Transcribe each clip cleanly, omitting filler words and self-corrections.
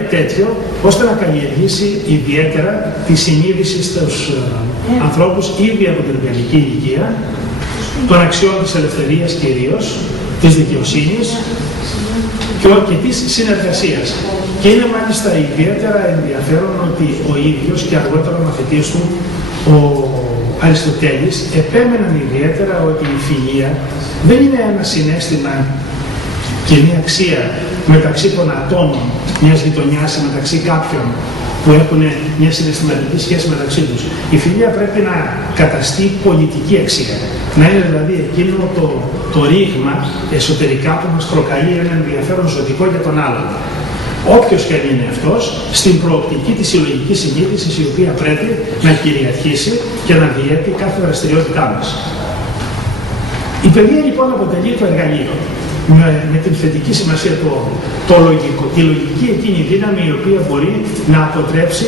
είναι τέτοιο ώστε να καλλιεργήσει ιδιαίτερα τη συνείδηση στους ανθρώπους ήδη από την παιδική ηλικία, των αξιών της ελευθερίας κυρίως, της δικαιοσύνης και της συνεργασίας. Και είναι μάλιστα ιδιαίτερα ενδιαφέρον ότι ο ίδιος και αργότερα ο μαθητής του, ο Αριστοτέλης, επέμεναν ιδιαίτερα ότι η φιλία δεν είναι ένα συναίσθημα και μια αξία μεταξύ των ατόμων μιας γειτονιάς ή μεταξύ κάποιων που έχουν μια συναισθηματική σχέση μεταξύ τους. Η φιλία πρέπει να καταστεί πολιτική αξία. Να είναι δηλαδή εκείνο το ρήγμα εσωτερικά που μας προκαλεί ένα ενδιαφέρον ζωτικό για τον άλλον. Όποιος και αν είναι αυτός, στην προοπτική της συλλογικής συνείδησης η οποία πρέπει να κυριαρχήσει και να διέπει κάθε δραστηριότητά μας. Η παιδεία λοιπόν αποτελεί το εργαλείο με την θετική σημασία το λογικό, τη λογική εκείνη δύναμη η οποία μπορεί να αποτρέψει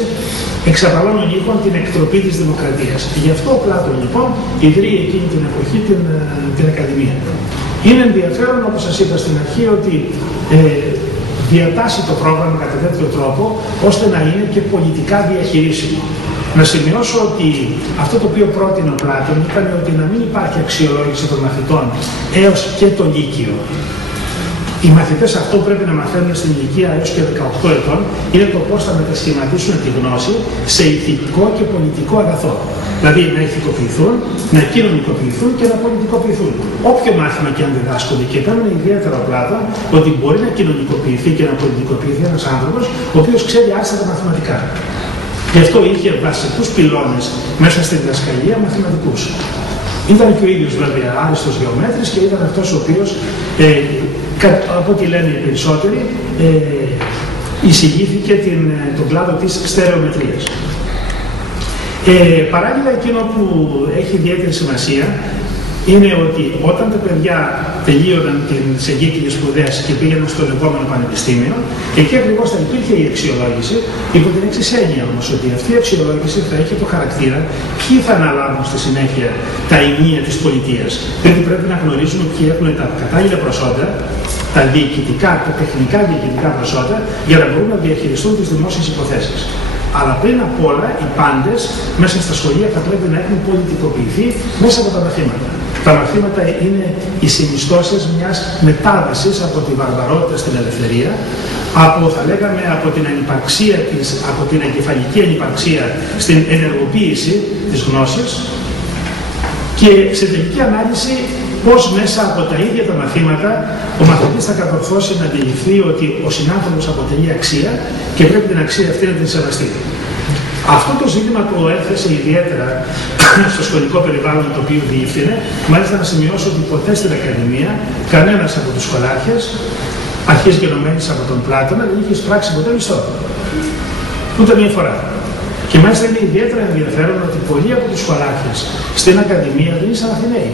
εξ απαλώνων οίκων την εκτροπή της δημοκρατίας. Γι' αυτό ο Πλάτων λοιπόν ιδρύει εκείνη την εποχή την Ακαδημία. Είναι ενδιαφέρον, όπως σας είπα στην αρχή, ότι διατάσσει το πρόγραμμα κατά τέτοιο τρόπο ώστε να είναι και πολιτικά διαχειρίσιμο. Να σημειώσω ότι αυτό το οποίο πρότεινε ο Πλάτων ήταν ότι να μην υπάρχει αξιολόγηση των μαθητών έως και το Λύκειο. Οι μαθητές αυτό πρέπει να μαθαίνουν στην ηλικία έως και 18 ετών, είναι το πώς θα μετασχηματίσουν τη γνώση σε ηθικό και πολιτικό αγαθό. Δηλαδή να ηθικοποιηθούν, να κοινωνικοποιηθούν και να πολιτικοποιηθούν. Όποιο μάθημα και αν διδάσκονται, και κάνουν ιδιαίτερα ο Πλάτων ότι μπορεί να κοινωνικοποιηθεί και να πολιτικοποιηθεί ένας άνθρωπος ο οποίος ξέρει άσχετα μαθηματικά. Γι' αυτό είχε βασικούς πυλώνες μέσα στη διδασκαλία μαθηματικούς. Ήταν και ο ίδιος βέβαια άριστος γεωμέτρης και ήταν αυτός ο οποίος, από ό,τι λένε οι περισσότεροι, εισηγήθηκε τον κλάδο της στερεομετρίας. Παράλληλα, εκείνο που έχει ιδιαίτερη σημασία είναι ότι όταν τα παιδιά τελείωναν τις εγκύκλιες σπουδές και πήγαιναν στο λεγόμενο πανεπιστήμιο, εκεί ακριβώς θα υπήρχε η αξιολόγηση, υπό την εξής έννοια όμως, ότι αυτή η αξιολόγηση θα έχει το χαρακτήρα ποιοι θα αναλάβουν στη συνέχεια τα ηνία της πολιτείας. Διότι πρέπει να γνωρίζουμε ποιοι έχουν τα κατάλληλα προσόντα, τα διοικητικά, τα τεχνικά διοικητικά προσόντα, για να μπορούν να διαχειριστούν τις δημόσιες υποθέσεις. Αλλά πριν απ' όλα, οι πάντες μέσα στα σχολεία θα πρέπει να έχουν πολιτικοποιηθεί μέσα από τα μαθήματα. Τα μαθήματα είναι οι συνιστώσεις μιας μετάβασης από τη βαρβαρότητα στην ελευθερία, θα λέγαμε από την ανυπαρξία από την εγκεφαλική ανυπαρξία στην ενεργοποίηση της γνώσης και σε τελική ανάλυση πώς μέσα από τα ίδια τα μαθήματα ο μαθητής θα κατορθώσει να αντιληφθεί ότι ο συνάνθρωπος αποτελεί αξία και πρέπει την αξία αυτή να την σεβαστεί. Αυτό το ζήτημα το έθεσε ιδιαίτερα στο σχολικό περιβάλλον το οποίο διεύθυνε. Μάλιστα να σημειώσω ότι ποτέ στην Ακαδημία κανένας από τους σχολάρχες, αρχής γενομένης από τον Πλάτωνα, δεν είχε εισπράξει ποτέ μισθό. Ούτε μία φορά. Και μάλιστα είναι ιδιαίτερα ενδιαφέρον ότι πολλοί από τους σχολάρχες στην Ακαδημία δεν ήσαν Αθηναίοι.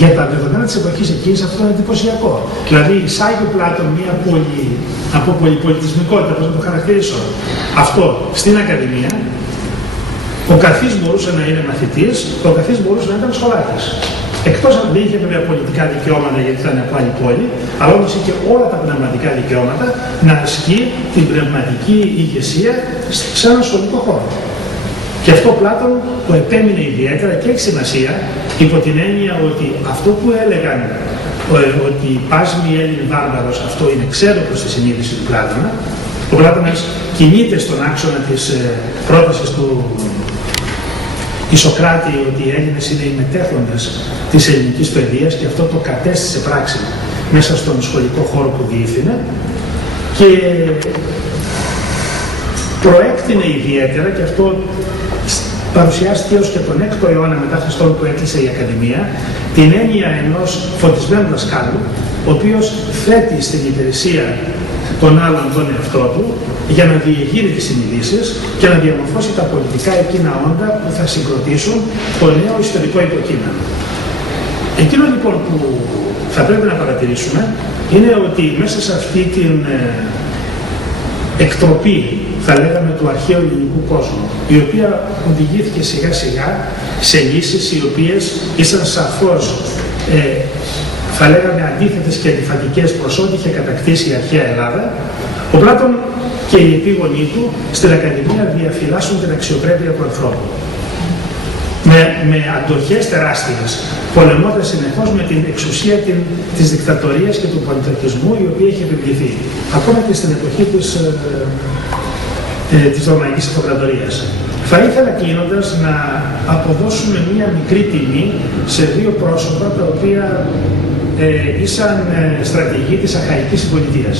Για τα δεδομένα της εποχής εκείνης αυτό είναι εντυπωσιακό. Δηλαδή εισάγει ο Πλάτων μία πολυπολιτισμικότητα, πώς να το χαρακτηρίσω. Αυτό στην Ακαδημία, ο καθής μπορούσε να είναι μαθητής, ο καθής μπορούσε να ήταν σχολάρχης. Εκτός αν δεν είχε βέβαια πολιτικά δικαιώματα γιατί ήταν από άλλη πόλη, αλλά όμως είχε όλα τα πνευματικά δικαιώματα να ασκεί την πνευματική ηγεσία σε ένα σχολικό χώρο. Και αυτό ο Πλάτων το επέμεινε ιδιαίτερα και έχει σημασία υπό την έννοια ότι αυτό που έλεγαν ότι πας μη Έλλην βάρβαρος, αυτό είναι ξέροπος στη συνείδηση του Πλάτωνα. Ο Πλάτωνας κινείται στον άξονα της πρότασης του Ισοκράτη ότι οι Έλληνες είναι οι μετέχοντες της ελληνικής παιδείας και αυτό το κατέστησε πράξη μέσα στον σχολικό χώρο που διεύθυνε και προέκτηνε ιδιαίτερα, και αυτό παρουσιάστηκε έως και τον 6ο αιώνα μετά Χριστόν που έκλεισε η Ακαδημία, την έννοια ενός φωτισμένου δασκάλου, ο οποίος θέτει στην υπηρεσία των άλλων τον εαυτό του για να διεγείρει τις συνειδήσεις και να διαμορφώσει τα πολιτικά εκείνα όντα που θα συγκροτήσουν το νέο ιστορικό υποκείμενο. Εκείνο λοιπόν που θα πρέπει να παρατηρήσουμε είναι ότι μέσα σε αυτή την εκτροπή, θα λέγαμε, του αρχαίου ελληνικού κόσμου, η οποία οδηγήθηκε σιγά σιγά σε λύσεις οι οποίες ήσαν σαφώς, θα λέγαμε, αντίθετες και αντιφατικές προς ό,τι είχε κατακτήσει η αρχαία Ελλάδα, Ο Πλάτων και οι επίγονοί του στην Ακαδημία διαφυλάσσουν την αξιοπρέπεια του ανθρώπου. Με αντοχές τεράστιες, πολεμώντας συνεχώς με την εξουσία της δικτατορίας και του πολιταρχισμού η οποία έχει επιβληθεί, ακόμα και στην εποχή της Ρωμαϊκής Αυτοκρατορίας. Θα ήθελα κλείνοντας να αποδώσουμε μία μικρή τιμή σε δύο πρόσωπα τα οποία ήσαν στρατηγοί της Αχαϊκής Συμπολιτείας.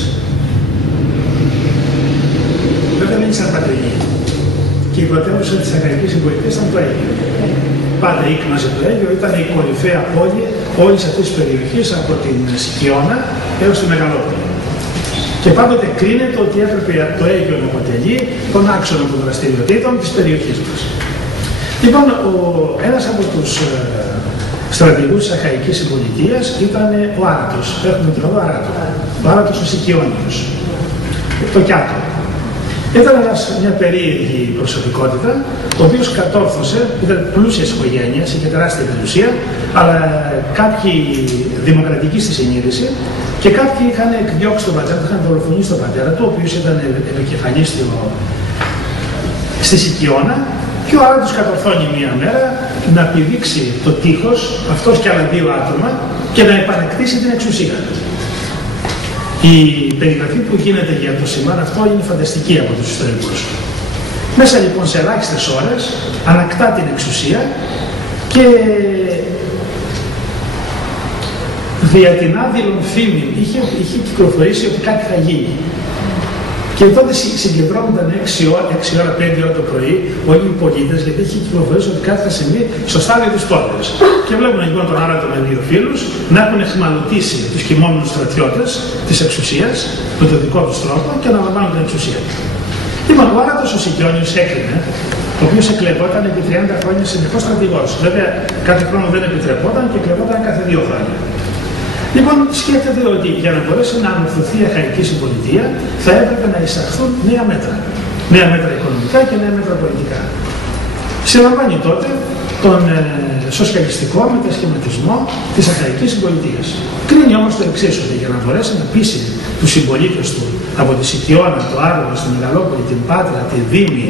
Βέβαια δεν ήσαν πατρινοί. Και η πρωτεύουσα της Αχαϊκής Συμπολιτείας ήταν το Αίγυο. Πάντα ήκμαζε το Αίγυο, ήταν η κορυφαία πόλη όλης αυτής της περιοχής από την Σικιώνα έως τη Μεγαλόπολη. Και πάντοτε κρίνεται ότι έπρεπε το Αίγυο να αποτελεί τον άξονα των δραστηριοτήτων της περιοχής μας. Λοιπόν, ένας από τους στρατηγούς της Αχαϊκής Συμπολιτείας ήταν ο Άρατος. Έχουμε τον Άρατο. Ο Άρατος ο Σικιώνιος. Το Κιάτο. Ήταν μια περίεργη προσωπικότητα, ο οποίος κατόρθωσε, ήταν πλούσιας οικογένειας, είχε τεράστια περιουσία, αλλά κάποιοι δημοκρατικοί στη συνείδηση και κάποιοι είχαν εκδιώξει τον πατέρα του, είχαν δολοφονήσει τον πατέρα του, ο οποίος ήταν επικεφαλής στη Σικιώνα, και ο Άρατος κατορθώνει μία μέρα να πηδήξει το τείχος, αυτός και άλλα δύο άτομα, και να επανεκτήσει την εξουσία. Η περιγραφή που γίνεται για το σημάδι αυτό είναι φανταστική από τους ιστορικούς. Μέσα λοιπόν σε ελάχιστες ώρες ανακτά την εξουσία και δια την άδειλον φήμη είχε κυκλοφορήσει ότι κάτι θα γίνει. Και τότε συγκεντρώνονταν 6 ώρα, 5 ώρα το πρωί όλοι οι πολίτες, γιατί είχε κυκλοφορήσει ότι κάτι θα συμβεί στο στάδιο της πόλης. Και βλέπουν λοιπόν τον Άρατο με δύο φίλους να έχουν εχμαλωτήσει τους κοιμόμενους στρατιώτες της εξουσίας με τον δικό τους τρόπο και να λαμβάνουν την εξουσία. Λοιπόν, ο Άρατος ο Σικιώνιος έκρινε, ο οποίος εκλεγόταν επί 30 χρόνια συνεχώς στρατηγός. Βέβαια, κάθε χρόνο δεν επιτρεπόταν και εκλεγόταν κάθε 2 χρόνια. Λοιπόν, σκέφτεται ότι για να μπορέσει να ανορθωθεί η Αχαϊκή Συμπολιτεία θα έπρεπε να εισαχθούν νέα μέτρα. Νέα μέτρα οικονομικά και νέα μέτρα πολιτικά. Συλλαμβάνει τότε τον σοσιαλιστικό μετασχηματισμό της Αχαϊκής Συμπολιτείας. Κρίνει όμως το εξής, ότι για να μπορέσει να πείσει τους συμπολίτες του από τη Σικιώνα, το Άργο, τη Μεγαλόπολη, την Πάτρα, τη Δήμη,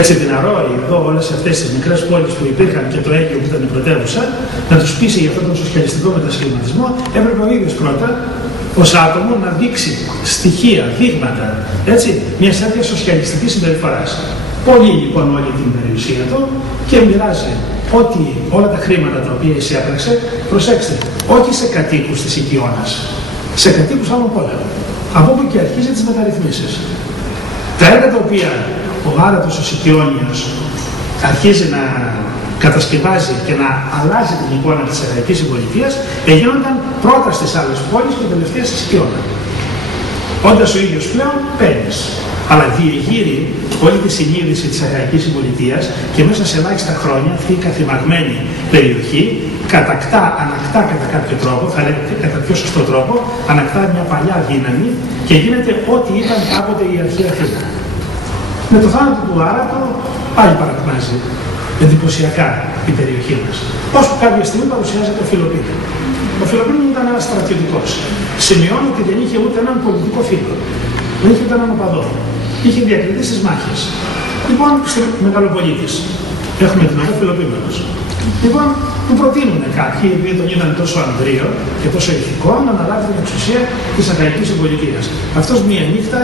έτσι την Αρόη, εδώ όλες αυτές τις μικρές πόλεις που υπήρχαν και το Αίγυο που ήταν η πρωτεύουσα, να τους πείσει για αυτόν τον σοσιαλιστικό μετασχηματισμό, έπρεπε ο ίδιος πρώτα ως άτομο να δείξει στοιχεία, δείγματα, έτσι, μιας τέτοιας σοσιαλιστικής συμπεριφοράς. Πολύ λοιπόν όλη την περιουσία του και μοιράζει όλα τα χρήματα τα οποία εισέπραξε, προσέξτε, όχι σε κατοίκους της Σικιώνας, σε κατοίκους άλλων πόλεων. Από όπου και αρχίζει τις μεταρρυθμίσεις. Τα έργα τα οποία ο Άρατος ο Σικιώνιος αρχίζει να κατασκευάζει και να αλλάζει την εικόνα της Αχαϊκής Συμπολιτείας, έγινονταν πρώτα στις άλλες πόλεις και τελευταία στη Σικιώνα. Όντας ο ίδιος πλέον παίρνεις, αλλά διεγείρει όλη τη συνείδηση της Αχαϊκής Συμπολιτείας και μέσα σε ελάχιστα χρόνια αυτή η καθημαγμένη περιοχή ανακτά κατά κάποιο τρόπο, θα λέγεται κατά πιο σωστό τρόπο, ανακτά μια παλιά δύναμη και γίνεται ό,τι ήταν κάποτε η αρχαία Αθήνα. Με το θάνατο του Άρατο πάλι παρακμάζει εντυπωσιακά η περιοχή μας. Ώσπου κάποια στιγμή παρουσιάζεται ο Φιλοπίνη. Ο Φιλοπίνη ήταν ένας στρατιωτικός. Σημειώνω ότι δεν είχε ούτε έναν πολιτικό φίλο. Δεν είχε ούτε έναν οπαδό. Είχε διακριθεί στις μάχες. Λοιπόν, στη Μεγαλοπολίτης έχουμε την εδώ Φιλοπίνος. Λοιπόν, του προτείνουν κάποιοι, επειδή τον είδαν τόσο ανδρείο και τόσο ηθικό, να αναλάβει την εξουσία της Αχαϊκής Συμπολιτείας. Αυτός μία νύχτα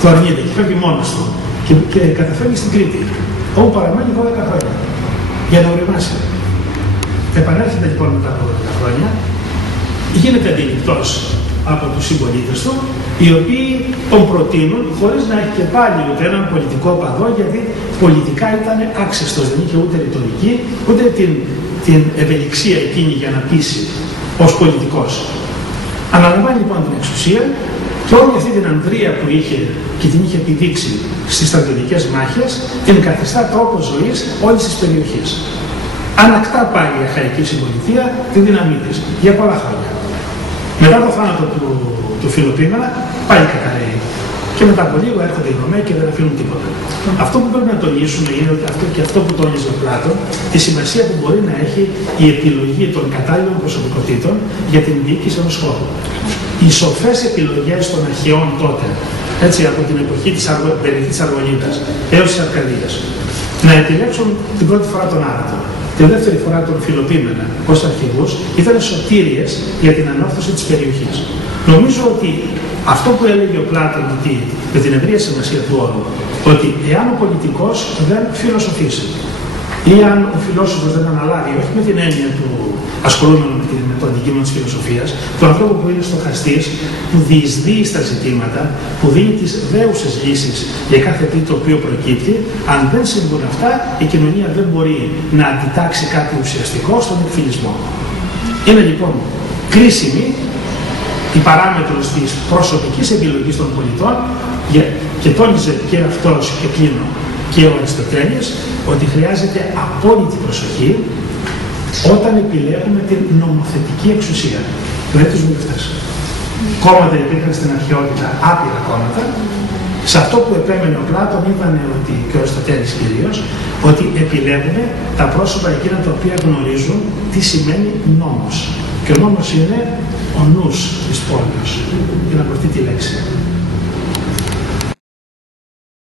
το αρνείται και φεύγει μόνος του και καταφεύγει στην Κρήτη, όπου παραμένει 12 χρόνια για να οριμάσει. Επανέρχεται λοιπόν μετά από 12 χρόνια, γίνεται αντιληπτός από τους συμπολίτες του, οι οποίοι τον προτείνουν χωρίς να έχει και πάλι ούτε έναν πολιτικό παδό, γιατί πολιτικά ήταν άξιστος, δεν είχε ούτε ρητορική, ούτε την ευελιξία εκείνη για να πείσει ως πολιτικός. Αναλαμβάνει λοιπόν την εξουσία και όλη αυτή την ανδρεία που είχε και την είχε επιδείξει στις στρατιωτικές μάχες, την καθιστά τρόπο ζωής όλης της περιοχής. Ανακτά πάλι η Αχαϊκή Συμπολιτεία τη δύναμή της για πολλά χρόνια. Μετά το θάνατο του Φιλοπίνα, πάλι καταραίει. Και μετά από λίγο έρχονται οι Ρωμαίοι και δεν αφήνουν τίποτα. Αυτό που πρέπει να τονίσουμε είναι ότι αυτό που τόνιζε ο Πλάτων, τη σημασία που μπορεί να έχει η επιλογή των κατάλληλων προσωπικότητων για την διοίκηση ενός χώρου. οι σοφές επιλογές των αρχαιών τότε, έτσι από την εποχή της περιοχής της Αργονίδας έως της Αρκαδίας, να επιλέξουν την πρώτη φορά τον Άρατο, τη δεύτερη φορά τον Φιλοπίμενα ως αρχηγούς, ήταν σωτήριες για την ανόρθωση της περιοχής. Νομίζω ότι αυτό που έλεγε ο Πλάτων, ότι με την ευρεία σημασία του όρου, ότι εάν ο πολιτικός δεν φιλοσοφήσει ή αν ο φιλόσοφος δεν αναλάβει, όχι με την έννοια του ασχολούμενου με το αντικείμενο της φιλοσοφίας, τον ανθρώπο που είναι στοχαστής, που διεισδύει στα ζητήματα, που δίνει τις δέουσες λύσεις για κάθε τι το οποίο προκύπτει, αν δεν συμβούν αυτά, η κοινωνία δεν μπορεί να αντιτάξει κάτι ουσιαστικό στον εκφυλισμό. Είναι λοιπόν κρίσιμη η παράμετρος της προσωπικής επιλογής των πολιτών, και τόνιζε και αυτός και κλείνω και ο Αριστοτέλης, ότι χρειάζεται απόλυτη προσοχή όταν επιλέγουμε την νομοθετική εξουσία, δηλαδή τους βουλευτές. Κόμματα υπήρχαν στην αρχαιότητα, άπειρα κόμματα. Σε αυτό που επέμενε ο Πλάτων ήταν ότι, και ο Αριστοτέλης κυρίως, ότι επιλέγουμε τα πρόσωπα εκείνα τα οποία γνωρίζουν τι σημαίνει νόμος. Και ο νόμος είναι ο νους της πόλης. Είναι από αυτή τη λέξη.